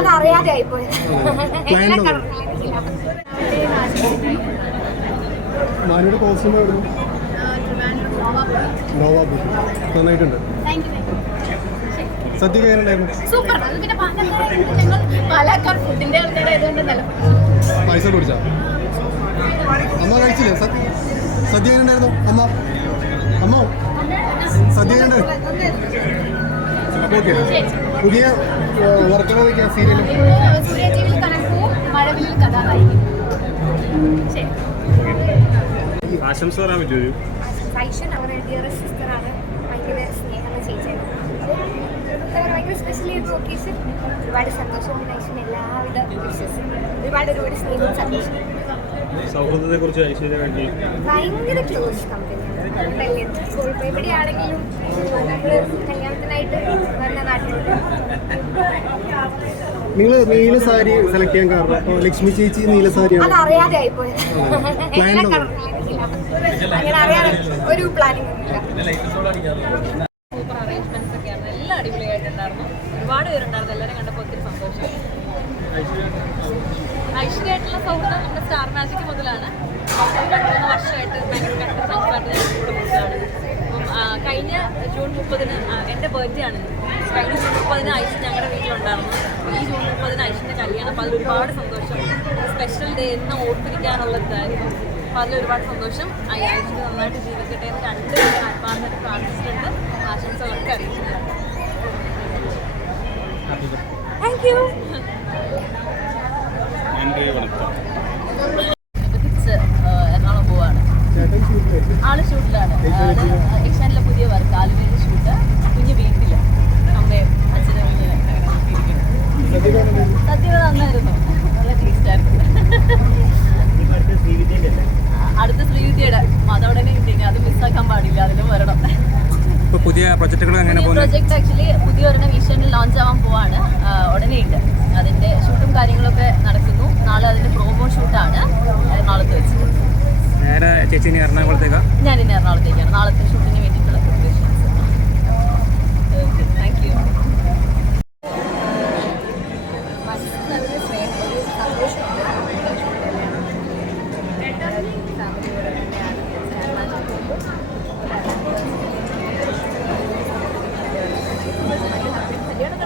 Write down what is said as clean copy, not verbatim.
അതറിയാതെ ആയിപ്പോയി. മാനുടെ കോസ്റ്റ്യൂം നന്നായിട്ടുണ്ട്. സദ്യ എങ്ങനെയുണ്ടായിരുന്നു? സൂപ്പർ. പാലക്കാട് ഫുഡിന്റെ പൈസ കുടിച്ചാ അമ്മ കഴിച്ചില്ലേ? സദ്യ എങ്ങനെയുണ്ടായിരുന്നു അമ്മ? അമ്മ സദ്യ എങ്ങനെയുണ്ടായിരുന്നു? ഓക്കെ. പുതിയ വർക്കുകളൊക്കെ സീരിയലും ആശംസ പറയാൻ പറ്റുമോ? സൈഷൻ അവരുടെ ഡിയറസ്റ്റ് സിസ്റ്ററാണ്. ഭയങ്കര സ്നേഹമുള്ള ചേച്ചിയാണ്. ഭയങ്കര സ്പെഷ്യലി ഒരു ഒക്കേഷൻ. ഒരുപാട് സന്തോഷവും ഐശ്വര്യ എല്ലാവിധ വിശ്വസും ഒരുപാട് സ്നേഹവും സന്തോഷം. സൗഹൃദത്തെ കുറിച്ച് ഐശ്വര്യ ഭയങ്കര ക്ലോസ് കമ്പനിയാണ്. എവിടെയാണെങ്കിലും നമ്മള് കല്യാണത്തിനായിട്ട് വന്ന നാട്ടിലുണ്ട്. നിങ്ങൾ നീല സാരി സെലക്ട് ചെയ്യാൻ കാരണം ലക്ഷ്മി ചേച്ചി നീല സാരിയാണ്. അതറിയാതെ ആയിപ്പോയി. അങ്ങനെ അറിയാതെ ഒരു പ്ലാനിങ് സൂപ്പർ അറേഞ്ച്മെന്റ്സ് ഒക്കെയായിരുന്നു. എല്ലാം അടിപൊളിയായിട്ടുണ്ടായിരുന്നു. ഒരുപാട് പേരുണ്ടായിരുന്നു. എല്ലാവരും കണ്ടപ്പോൾ ഒത്തിരി സന്തോഷം. ഐശ്വര്യമായിട്ടുള്ള സൗഹൃദം നമ്മുടെ സ്റ്റാർ മാജിക് മുതലാണ്. 2 വർഷമായിട്ട് ഭയങ്കര കണ്ട ഫ്രണ്ട്സായിട്ട് ഞാൻ കൂടെ നിൽക്കുകയാണ്. അപ്പം കഴിഞ്ഞ ജൂൺ 30 എൻ്റെ ബർത്ത്ഡേ ആണ്. കഴിഞ്ഞ ജൂൺ 30 ഐശ്വര്യ ഞങ്ങളുടെ വീട്ടിലുണ്ടായിരുന്നു. ഈ ജൂൺ 30 ഐശ്വര്യൻ്റെ കല്യാണം. അപ്പോൾ അതിൽ ഒരുപാട് സന്തോഷം. സ്പെഷ്യൽ ഡേ എന്ന് ഓർത്തിരിക്കാനുള്ളതായിരുന്നു. അപ്പോൾ അതിൽ ഒരുപാട് സന്തോഷം. ഐശ്വര്യ നന്നായിട്ട് ജീവിക്കട്ടെ എന്ന് രണ്ടുപേരും ആത്മാർത്ഥമായിട്ട് പ്രാർത്ഥിച്ചിട്ടുണ്ട്. ആശംസകളൊക്കെ അറിയിച്ചിട്ടുണ്ട്. Thank you. തിരിച്ച് എറണാകുളം പോവാണ്. ആള് ഷൂട്ടിലാണ്. ഏഷ്യാനിലെ പുതിയ വർക്ക് ആലുവയിലെ ഷൂട്ട്. കുഞ്ഞ് വീട്ടില് അമ്മയും അച്ഛനും സദ്യ നന്നായിരുന്നു. നല്ല ടേസ്റ്റായിരുന്നു. അടുത്ത ശ്രീവിദ്യയുടെ അതോടനെ കിട്ടിയെങ്കിൽ അത് മിസ്സാക്കാൻ പാടില്ല. അതിലും വരണം. പുതിയ പ്രൊജക്റ്റുകൾ പ്രൊജക്ട് ആക്ച്വലി പുതിയ ഒരെണ്ണം വിഷനിൽ ലോഞ്ച് ആവാൻ പോവാണ്. ഉടനെ ഉണ്ട്. അതിൻ്റെ ഷൂട്ടും കാര്യങ്ങളൊക്കെ നടക്കുന്നു. നാളെ അതിൻ്റെ പ്രോമോ ഷൂട്ടാണ് എറണാകുളത്ത് വെച്ചിട്ട്. നേരെ ചേച്ചി എറണാകുളത്തേക്കാ? ഞാനിനി എറണാകുളത്തേക്കാണ്. നാളത്തെ ഷൂട്ടിന് വേണ്ടിയിട്ടുള്ള പ്രിപ്പറേഷൻസ്. Okay, thank you. മനസ്സിനൊരു സ്നേഹം, ഒരു സന്തോഷമുണ്ട്. ഫാമിലിയോടെ തന്നെയാണ് കല്യാണം